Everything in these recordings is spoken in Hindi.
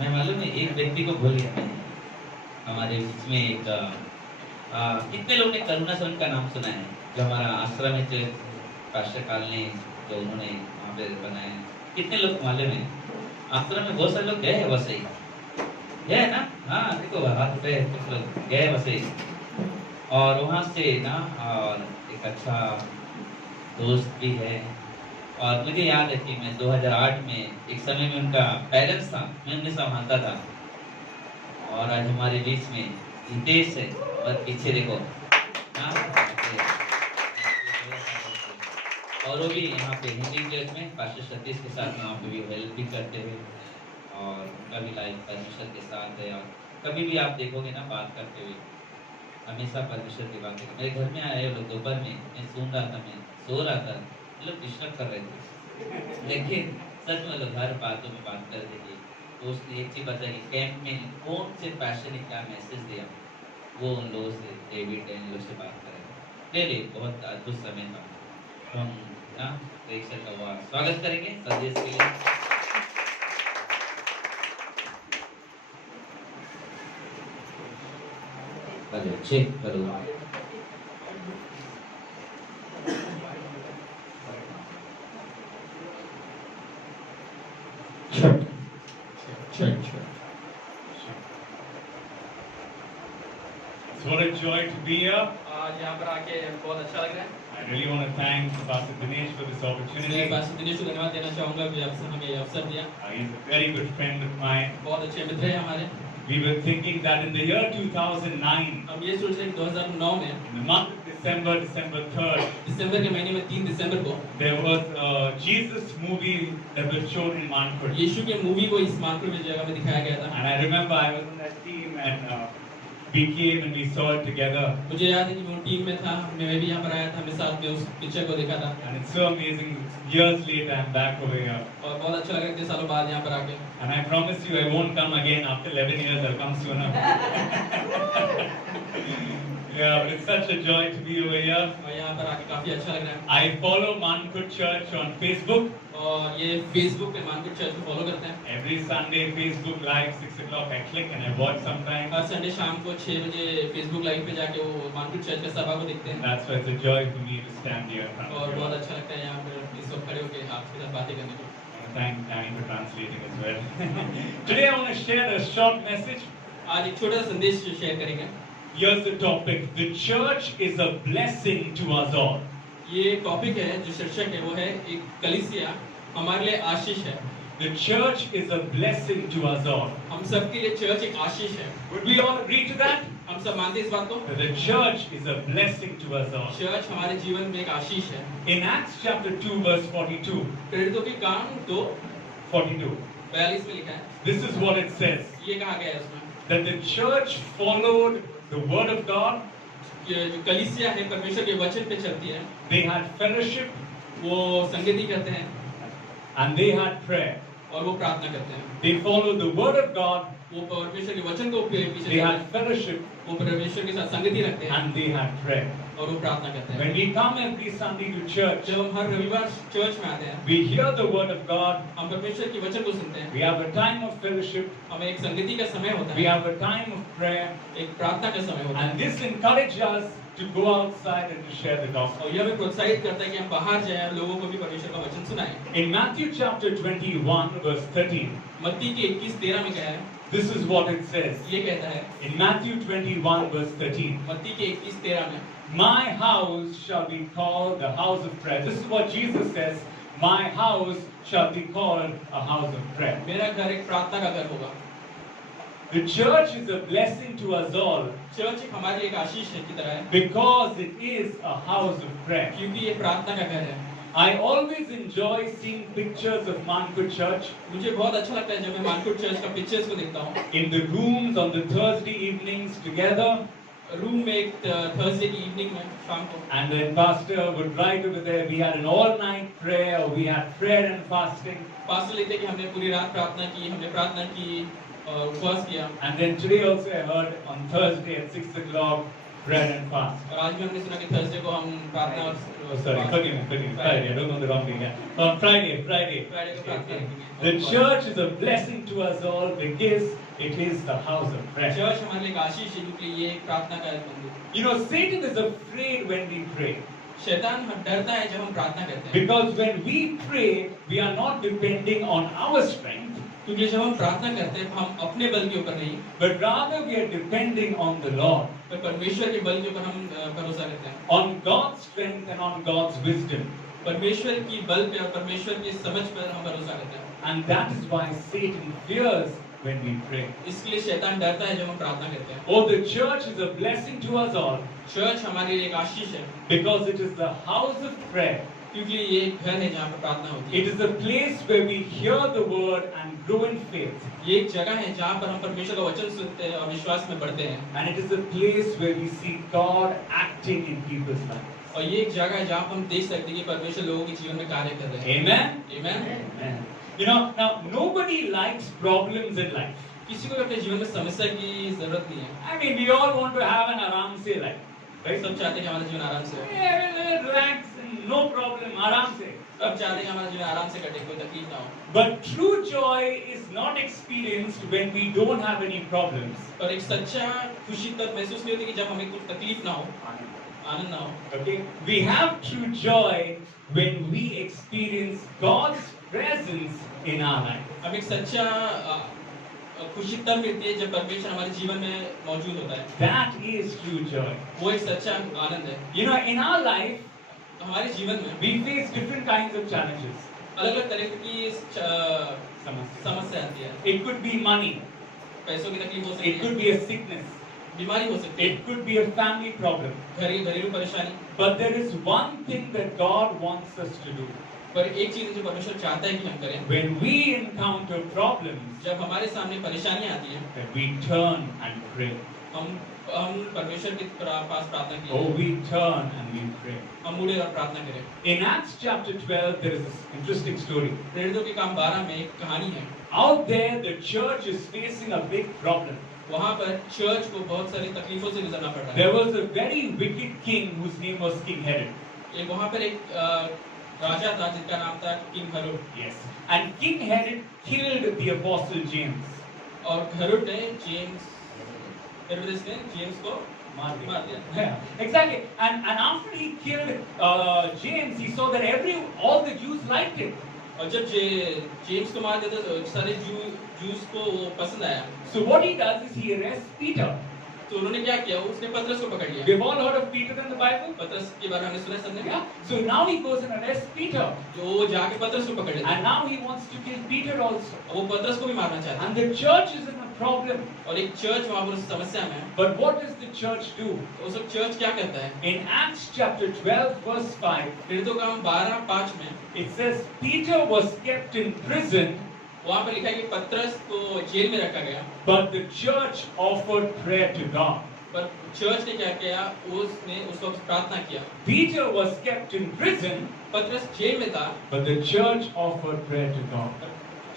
मैं मालूम है एक व्यक्ति को भूल गया मैं। हमारे बीच में एक कितने लोगों ने करुणा सवन का नाम सुना है? जो हमारा आश्रम है, जो पास्टर काल ने जो उन्होंने वहाँ पे बनाया है। कितने लोग मालूम है? आश्रम में बहुत सारे लोग गए हैं वैसे ही, गए है ना? हाँ देखो हाथ उठे कुछ लोग गए वैसे ही। और वहाँ से ना और एक अच्छा दोस्त भी है। और मुझे याद है कि मैं 2008 में एक समय में उनका पेरेंट्स था, मैं उन्हें संभालता था। और आज हमारे बीच में हितेश है और पीछे देखो हाँ, और वो भी यहाँ पे हिंदी चर्च में पास्टर सतीश के साथ वहाँ पे भी हेल्प भी करते हुए, और उनका भी लाइफ परमेश्वर के साथ है। और कभी भी आप देखोगे ना बात करते हुए हमेशा परमेश्वर की बातें। मेरे घर में आए लोग दोपहर में, मैं सुन रहा था, मैं सो रहा था, लोग डिस्टर्ब कर रहे थे, लेकिन सच में लोग हर बातों में बात करते थे। तो उसने एक चीज बताई, कैंप में कौन से पैशन ने क्या मैसेज दिया, वो उन लोगों से डेविड इन लोग से बात करेंगे। डेली बहुत अद्भुत समय था। तो हम ना प्रेक्षक का वहाँ स्वागत करेंगे संदेश के लिए। चेक करो। It's what a joy to be here. आज यहाँ पर आके बहुत अच्छा लग रहा है। I really want to thank Pastor Dinesh for this opportunity. मैं पास्टर दिनेश को धन्यवाद देना चाहूँगा कि हमें ये अवसर दिया। He's a very good friend of mine. बहुत अच्छे मित्र हैं हमारे। We were thinking that in the year 2009, हम ये सोच रहे हैं कि 2009 में in the month of December 3rd, दिसंबर के महीने में 3 दिसंबर को there was a Jesus movie that was shown in Manpur. यीशु के मूवी को इस मानपुर में जगह में दिखाया गया था। And I remember I was on that team and we came and we saw it together. मुझे याद है कि मैं टीम में था, मैं भी यहाँ पर आया था, हमने साथ में उस पिक्चर को देखा था। And it's so amazing. Years later, I'm back over here. और बहुत अच्छा लगा इतने सालों बाद यहाँ पर आके। And I promise you, I won't come again after 11 years. I'll come sooner. Yeah, but it's such a joy to be over here. और यहाँ पर आके काफी अच्छा लग रहा है। I follow Manpur Church on Facebook. और ये फेसबुक पे मानपुर चर्च को फॉलो करते हैं। Every Sunday, Facebook Live, 6 o'clock, I click and I watch sometimes. Her Sunday शाम को 6 बजे फेसबुक लाइव पे जाके वो मानपुर चर्च का सभा को देखते हैं। That's why it's a joy for me to stand here. और बहुत अच्छा लगता है यहाँ पर इस वक्त खड़े होकर आपके साथ बातें करने को। Thank Danny for translating as well. Today I want to share a short message. आज एक छोटा सा संदेश शेयर करेंगे। Here's the topic. The church is a blessing to us all. ये टॉपिक है जो शीर्षक है वो है एक कलीसिया हमारे लिए आशीष है। The church is a blessing to us all. हम सबके लिए चर्च एक आशीष है। Would we all agree to that? हम सब मानते हैं इस बात को? That the church is a blessing to us all. Church हमारे जीवन में एक आशीष है। In Acts chapter 2 verse 42, प्रेरितों के काम 42, 2:42 में लिखा है। this is what it says. ये कहा गया है उसमें That the church followed the word of God. कि जो कलीसिया है परमेश्वर के वचन पे चलती है। They had fellowship वो संगति करते हैं and they had prayer. और वो प्रार्थना करते हैं। They followed the word of God. वो परमेश्वर के वचन को पीछे They चलते had हैं। fellowship वो परमेश्वर के साथ संगति रखते हैं and they had prayer. और वो प्रार्थना करते हैं। When we come every Sunday to church, जब हम हर रविवार चर्च में आते हैं, we hear the word of God. हम परमेश्वर के वचन को सुनते हैं। We have a time of fellowship. हमें एक संगति का समय होता We है, have a time of prayer. एक प्रार्थना का समय होता है। And this encourages us to go outside and to share the gospel. और यह हमें प्रोत्साहित करता है कि हम बाहर जाएं और लोगों को भी परमेश्वर का वचन सुनाएं। In Matthew chapter 21 verse 13, मत्ती के 21:13 में क्या है? this is what it says. ये कहता है In Matthew 21 verse 13, मत्ती के 21:13 में, my house shall be called the house of prayer. This is what Jesus says. My house shall be called a house of prayer. मेरा घर एक प्रार्थना का घर होगा। The church is a blessing to us all church एक हमारे लिए एक आशीष है की तरह है, because it is a house of prayer. क्योंकि ये प्रार्थना का घर है। I always enjoy seeing pictures of Manpur Church मुझे बहुत अच्छा लगता है जब मैं मानपुर चर्च का पिक्चर्स को देखता हूँ। in the rooms on the Thursday evenings together, room में एक थर्सडे की इवनिंग में शाम को, and then pastor would write over there. We had an all-night prayer. We had prayer and fasting. Pastor लिखते हैं कि हमने पूरी रात प्रार्थना की, हमने प्रार्थना की और उपवास किया। And then today also I heard on Thursday at 6 o'clock prayer and fast. और आज भी हमने सुना कि थर्सडे को हम प्रार्थना और Oh, sorry, forgive me. Friday, I don't know the wrong thing. Yeah. On Friday. Friday को प्रार्थना रखेंगे। The church is a blessing to us all because it is the house of prayer. Church हमारे लिए एक आशीष है क्योंकि ये एक प्रार्थना का एक मंदिर है। You know, Satan is afraid when we pray. शैतान डरता है जब हम प्रार्थना करते हैं Because when we pray, we are not depending on our strength, क्योंकि जब हम प्रार्थना करते हैं हम अपने बल के ऊपर नहीं but rather we are depending on the Lord, पर परमेश्वर के बल के ऊपर हम भरोसा करते हैं on God's strength and on God's wisdom. परमेश्वर की बल पे और परमेश्वर की समझ पर हम भरोसा करते हैं And that is why Satan fears when we pray. इसके लिए शैतान डरता है जब हम प्रार्थना करते हैं Oh, the church is a blessing to us all church हमारे लिए एक आशीष है because it is the house of prayer. क्योंकि ये एक घर है जहाँ पर प्रार्थना होती है It is a place where we hear the word and grow in faith. ये एक जगह है जहाँ पर हम परमेश्वर का वचन सुनते हैं और विश्वास में बढ़ते हैं And it is a place where we see God acting in people's lives. और ये एक जगह है जहाँ पर हम देख सकते हैं कि परमेश्वर लोगों के जीवन में कार्य कर रहे हैं Amen? Amen? Amen. You know, now nobody likes problems in life. किसी को भी अपने जीवन में समस्या की जरूरत नहीं है I mean, we all want to have an aram se life. Right? सब चाहते हैं कि हमारा जीवन आराम से हो Yeah, relax, no problem, aram se. सब चाहते हैं कि हमारा जीवन आराम से कटे कोई तकलीफ ना हो But true joy is not experienced when we don't have any problems. और एक सच्चा खुशी तब महसूस नहीं होती कि जब हमें कुछ तकलीफ ना हो आनंद ना हो Okay? We have true joy when we experience God's presence in our life. हमें एक सच्चा खुशी तब मिलती है जब परमेश्वर हमारे जीवन में मौजूद होता है That is true joy. वो एक सच्चा आनंद है You know, in our life, हमारे जीवन में we face different kinds of challenges. अलग अलग तरह की समस्या आती है It could be money, पैसों की तकलीफ हो सकती it है could be a sickness, बीमारी हो सकती है it could be a family problem. घरेलू परेशानी But there is one thing that God wants us to do. पर एक चीज जो परमेश्वर चाहता है कि हम करें When we encounter problems, जब हमारे सामने परेशानियां आती हैं that we turn and pray. हम परमेश्वर के पास प्रार्थना Oh, करें we turn and we pray. हम मुड़े और प्रार्थना करें In Acts chapter 12, there is this interesting story. प्रेरितों के काम 12 में एक कहानी है Out there, the church is facing a big problem. वहाँ पर चर्च को बहुत सारी तकलीफों से गुजरना पड़ रहा है There was a very wicked king whose name was King Herod. एक वहाँ पर एक राजा था जिसका नाम था king Herod Yes. And King Herod killed the apostle James. और हेरोड ने हेरोदेस ने जेम्स को मार दिया Yeah, exactly. And after he killed James, he saw that all the Jews liked it. और जब जेम्स को मार दिया तो सारे जूस को वो पसंद आया So what he does is he arrests Peter. तो उन्होंने क्या किया उसने पतरस को पकड़ लिया We've all heard of Peter in the Bible. पतरस के बारे में हमने सुना है सबने Yeah. So now he goes and arrests Peter. जो वो जाके पतरस को पकड़ लेता है And now he wants to kill Peter also. वो पतरस को भी मारना चाहता है And the church is in a problem. और एक चर्च वहाँ पर उस समस्या में है But what does the church do? तो उस वक्त चर्च क्या करता है In Acts chapter 12 verse 5, प्रेरितों का काम 12:5 में it says Peter was kept in prison, वहाँ पर लिखा है कि पतरस को जेल में रखा गया but the church offered prayer to God. पर चर्च ने क्या किया उसने उस वक्त प्रार्थना किया Peter was kept in prison, पतरस जेल में था but the church offered prayer to God.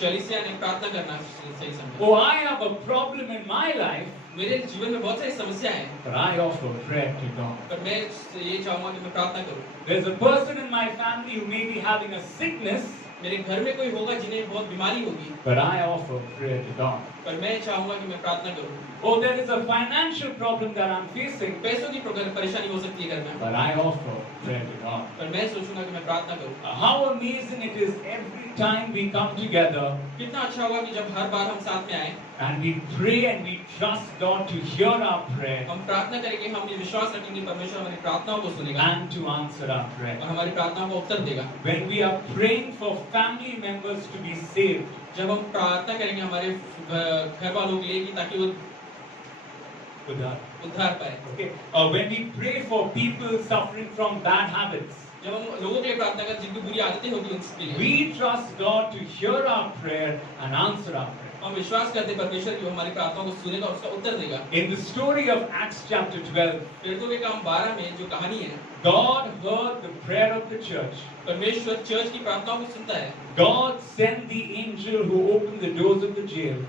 चलीसिया ने प्रार्थना करना सही समझा Oh, I have a problem in my life, मेरे जीवन में बहुत सारी समस्या है but I offer prayer to God. पर मैं ये चाहूंगा कि मैं प्रार्थना करूं There's a person in my family who may be having a sickness, मेरे घर में कोई होगा जिन्हें बहुत बीमारी होगी but I offer prayer to God. पर मैं चाहूंगा कि मैं प्रार्थना करूं Oh, there is a financial problem that I'm facing, पैसों की परेशानी हो सकती है घर में but I offer prayer to God. पर मैं सोचूंगा कि मैं प्रार्थना करूं How amazing it is every time we come together कितना अच्छा होगा कि जब हर बार हम साथ में आए and we pray and we trust God to hear our prayer हम प्रार्थना करेंगे हम ये विश्वास रखेंगे परमेश्वर हमारी प्रार्थनाओं को सुनेगा and to answer our prayer. और हमारी प्रार्थनाओं को उत्तर देगा When we are praying for family members to be saved, जब हम प्रार्थना करेंगे हमारे घर वालों के लिए कि ताकि वो उद्धार पाए okay, when we pray for people suffering from bad habits, जब हम लोगों के लिए प्रार्थना करते जिनकी बुरी आदतें होगी उनके लिए we trust God to hear our prayer and answer our prayer. हम विश्वास करते हैं परमेश्वर कि वो हमारी प्रार्थनाओं को सुनेगा और उसका उत्तर देगा In the story of Acts chapter 12, प्रेरितों के काम 12 में जो कहानी है God heard the prayer of the church. परमेश्वर चर्च की प्रार्थनाओं को सुनता है God sent the angel who opened the doors of the jail.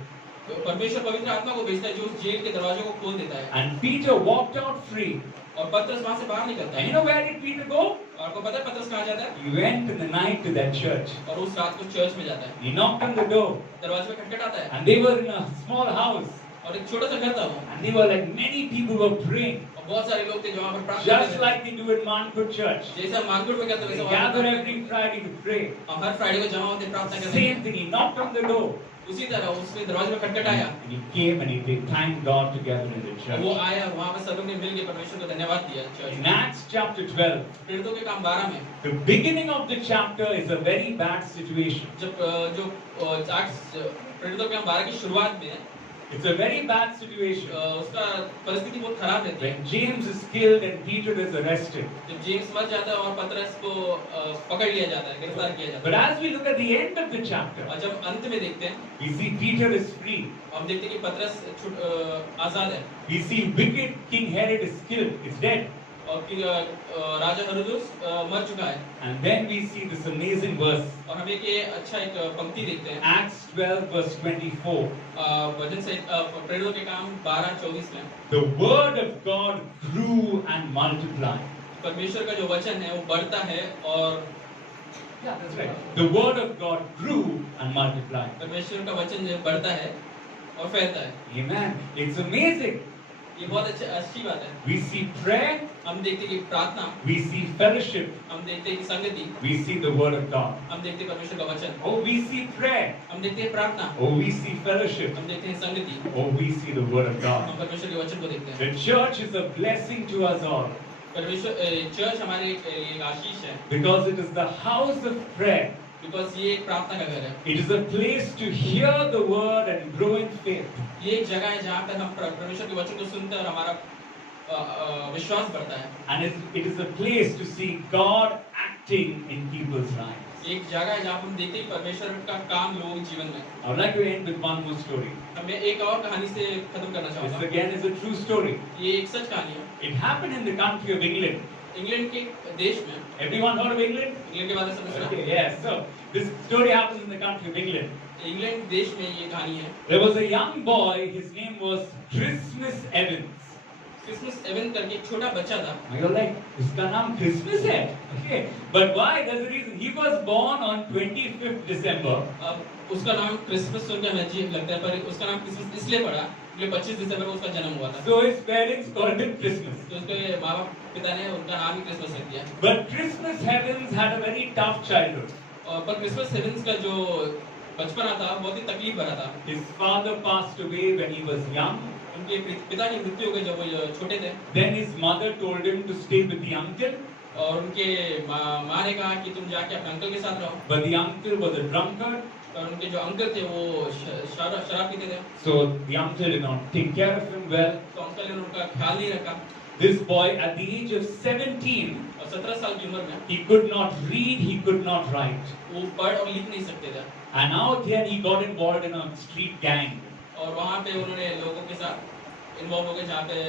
परमेश्वर पवित्र आत्मा को भेजता है जो उस जेल के दरवाजे को खोल देता है And Peter walked out free. और पतरस वहां से बाहर निकलता And है। you know where did Peter go? और आपको पता है पतरस कहाँ जाता है? He went in the night to that church. और उस रात को चर्च में जाता है। He knocked on the door. दरवाजे पे खटखटाता है And they were in a small house. और एक छोटा सा घर था वो And they were like many people were praying. और बहुत सारे लोग थे जो वहाँ पर प्रार्थना Just करते like they do in Manpur church. थे। जैसा मार्केट में करते They वैसे वहाँ gather पर every Friday to pray. और हर फ्राइडे को जमा होते प्रार्थना करते Same thing. He knocked on the door. उसी तरह उसने दरवाजे पे खटखटाया And he came and they thanked God together in the और वो church. आया और वहाँ पर सब लोग ने मिलकर परमेश्वर को धन्यवाद दिया चर्च In में। Acts chapter 12, प्रेरितों के काम 12 में the beginning of the chapter is a very bad situation. जब जो प्रेरितों के काम 12 की शुरुआत में It's a very bad situation. उसका परिस्थिति बहुत खराब रहती है। When James is killed and Peter is arrested. जब जेम्स मर जाता है और पतरस को पकड़ लिया जाता है, गिरफ्तार किया जाता But है। as we look at the end of the chapter, और जब अंत में देखते हैं, we see Peter is free. हम देखते हैं कि पतरस आजाद है We see wicked King Herod is killed, is dead. और कि राजा हेरोदेस मर चुका है। And then we see this amazing verse, और हम एक ये अच्छा एक पंक्ति देखते हैं Acts 12 verse 24. वचन से प्रेरितों के काम 12:24 में The word of God grew and multiplied. परमेश्वर का जो वचन है वो बढ़ता है और Yeah, that's right. The word of God grew and multiplied. परमेश्वर का वचन जो बढ़ता है और फैलता है। Amen. It's amazing. ये बहुत अच्छी बात है। We see prayer, हम देखते हैं कि प्रार्थना, we see fellowship, हम देखते हैं कि संगति, we see the word of God. हम देखते हैं परमेश्वर का वचन, Oh, we see prayer. हम देखते हैं प्रार्थना, Oh, we see fellowship. हम देखते हैं संगति, Oh, we see the word of God. हम परमेश्वर के वचन को देखते हैं। The church is a blessing to us all परमेश्वर चर्च हमारे लिए एक आशीष है because it is the house of prayer. Because ये एक प्रार्थना का घर है। It is a place to hear the word and grow in faith. ये एक जगह है जहाँ पर हम परमेश्वर के वचन को सुनते हैं और हमारा विश्वास बढ़ता है। And it is a place to see God acting in people's lives. एक जगह है जहाँ हम देखते हैं परमेश्वर का काम लोगों के जीवन में। I would like to end with one more story. मैं एक और कहानी से खत्म करना This चाहूँगा। again is a true story. ये एक सच कहानी है। It happened in the country of England. England के देश में, Everyone heard of England? England के बारे में समझना। Okay, yes. So this story happens in the country of England. England देश में ये कहानी है। There was a young boy. His name was Christmas Evans. Christmas Evan करके एक छोटा बच्चा था। You're like, इसका नाम Christmas है? Okay, but why? There's a reason. He was born on 25th December. अब उसका नाम क्रिसमस सुनकर हमें अजीब लगता है, पर उसका नाम क्रिसमस इसलिए पड़ा क्योंकि 25 दिसंबर को उसका जन्म हुआ था। So his parents called him Christmas. तो उसके माँ बाप पिता ने उनका नाम ही क्रिसमस रख दिया। But Christmas Evans had a very tough childhood. पर क्रिसमस हेवंस का जो बचपना था बहुत ही तकलीफ भरा था। His father passed away when he was young. उनके पिता की मृत्यु हो गई जब वो छोटे थे। Then his mother told him to stay with the uncle. और उनके माँ ने कहा कि तुम जाके अपने अंकल के साथ रहो। But the uncle was a drunkard. और उनके जो अंकल थे वो शराब पीते थे। So the uncle did not take care of him well. तो अंकल ने उनका ख्याल नहीं रखा। This boy at the age of 17, और 17 साल की उम्र में he could not read, he could not write. वो पढ़ और लिख नहीं सकते थे। And out here he got involved in a street gang. और वहाँ पे उन्होंने लोगों के साथ इन्वॉल्व हो गए जहाँ पे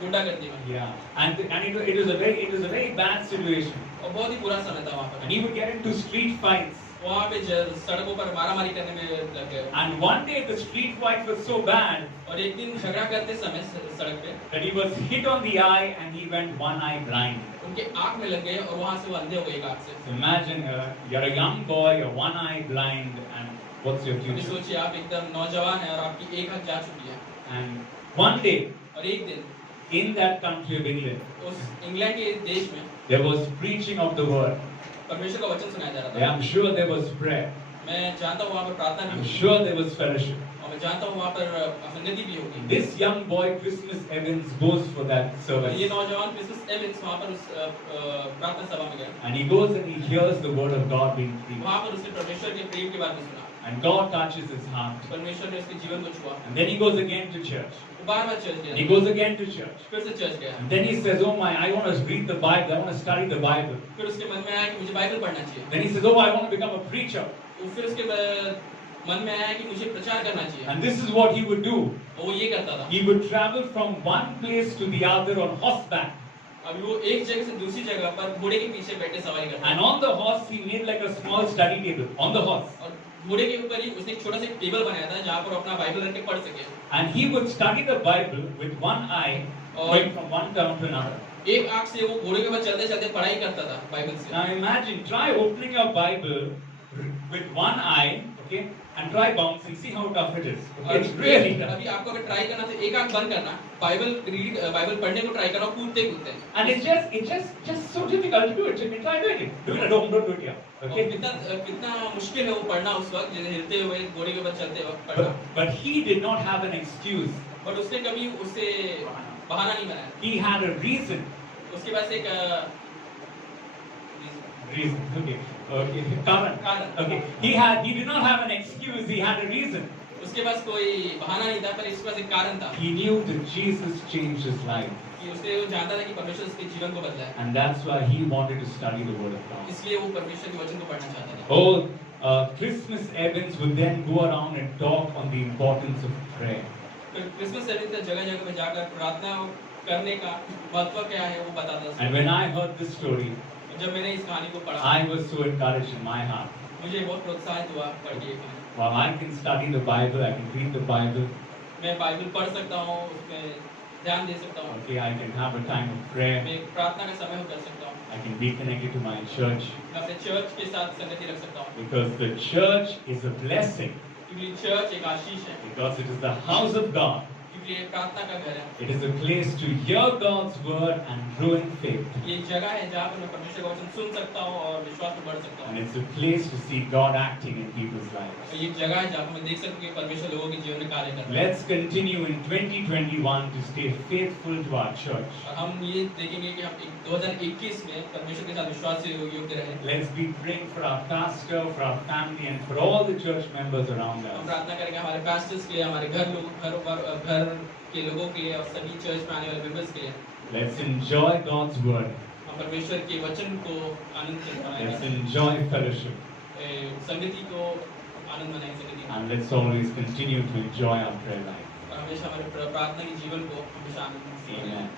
गुंडागर्दी में। Yeah, and it was a very bad situation. और बहुत ही बुरा समय था वहाँ And पर। he would get into street fights. वहाँ पे सड़कों पर मारामारी करने में लग गए। And one day the street fight was so bad और एक दिन झगड़ा करते समय सड़क पे that he was hit on the eye and he went one eye blind. उनके आँख में लग गए और वहाँ से वो अंधे हो गए एक आँख से। So imagine you're a young boy, you're one eye blind, and what's your अभी future? सोचिए आप एकदम नौजवान हैं और आपकी एक आँख जा चुकी है। And one day और एक दिन in that country of England, उस इंग्लैंड के देश में there was preaching of the word. परमेश्वर का वचन सुनाया जा रहा Yeah, था। I'm sure there was prayer. मैं जानता हूँ वहाँ पर प्रार्थना भी I'm होगी sure there was fellowship. और मैं जानता हूँ वहाँ पर संगति भी होगी। This young boy, Christmas Evans, goes for that ये service. नौजवान क्रिसमस एवंस वहाँ पर उस प्रार्थना सभा में गया। And he goes and he hears the word of God being preached. वहाँ पर उसने परमेश्वर के प्रेम के बारे में सुना। And God touches his heart. परमेश्वर ने उसके जीवन को छुआ। And then he goes again to church. वो बार-बार चर्च And he गया। goes again to church. फिर से चर्च गया। And then he says, oh my, I want to read the Bible. I want to study the Bible. फिर उसके मन में आया कि मुझे बाइबल पढ़ना चाहिए। Then he says, oh, I want to become a preacher. फिर उसके मन में आया कि मुझे प्रचार करना चाहिए। And this is what he would do. और वो ये करता था। He would travel from one place to the other on horseback. अभी वो एक जगह से दूसरी जगह पर घोड़े के पीछे बैठे सवारी करता And on the horse, he made like a small study table. On the horse. और घोड़े के ऊपर ही उसने एक छोटा सा टेबल बनाया था जहाँ पर अपना बाइबल रख के पढ़ सके। And he would study the Bible with one eye, going from one town to another. एक आंख से वो घोड़े के ऊपर चलते चलते पढ़ाई करता था बाइबल से। Now imagine, try opening your Bible with one eye, okay, and try bouncing. See how tough it is. Okay? It's really tough. अभी आपको अगर ट्राई करना तो एक आंख बंद करना, बाइबल पढ़ने को ट्राई करना, कूदते कूदते। And it's just so difficult to do it. So you can try doing it. Do it at home. Don't do it here. Okay? कितना मुश्किल है वो पढ़ना उस वक्त, जैसे हिलते हुए घोड़े के ऊपर चलते वक्त पढ़ना। But he did not have an excuse. But उसने कभी उससे बहाना नहीं बनाया। He had a reason. उसके पास एक Reason. Okay. Karan. Okay. He did not have an excuse. He had a reason. उसके पास कोई बहाना नहीं था, पर इसके पास एक कारण था। He knew that Jesus changed his life. कि उसने वो जानता था कि परमेश्वर उसके जीवन को बदला है। And that's why he wanted to study the Word of God. इसलिए वो परमेश्वर के वचन को पढ़ना चाहता था। Oh, Christmas events would then go around and talk on the importance of prayer. फिर क्रिसमस इवेंट पे जगह-जगह पे जाकर प्रार्थना करने का महत्व क्या है वो बताता था। And when I heard this story, जब मैंने इस कहानी को पढ़ा, I was so encouraged in my heart. मुझे बहुत प्रोत्साहित हुआ पढ़ के ये कहानी। Well, I can study the Bible, I can read the Bible. मैं बाइबल पढ़ सकता हूँ, उसमें ध्यान दे सकता हूँ। Okay, I can have a time of prayer. मैं एक प्रार्थना का समय कर सकता हूँ। I can be connected to my church. मैं अपने चर्च के साथ संगति रख सकता हूँ। Because the church is a blessing. क्योंकि चर्च एक आशीष है। Because it is the house of God. क्योंकि ये प्रार्थना का घर है। It is a place to hear God's word and grow in faith. ये जगह है जहाँ पर मैं परमेश्वर का वचन सुन सकता हूँ और विश्वास में बढ़ सकता हूँ। And it's a place to see God acting in people's lives. ये जगह है जहाँ पर मैं देख सकता हूँ कि परमेश्वर लोगों के जीवन में कार्य कर रहा है। Let's continue in 2021 to stay faithful to our church. और हम ये देखेंगे कि हम 2021 में परमेश्वर के साथ विश्वास से योग्य रहे। Let's be praying for our pastor, for our family, and for all the church members around हम us. प्रार्थना करेंगे हमारे पास्टर्स के लिए, हमारे घर के लोगों के लिए और सभी चर्च में आने वाले मेंबर्स के लिए। Let's enjoy God's word. हम परमेश्वर के वचन को आनंद Let's मनाएंगे, enjoy fellowship. संगति को आनंद मनाएंगे संगति। And let's always continue to enjoy our prayer life. और हमेशा हमारे प्रार्थना के जीवन को हमेशा आनंद से Amen.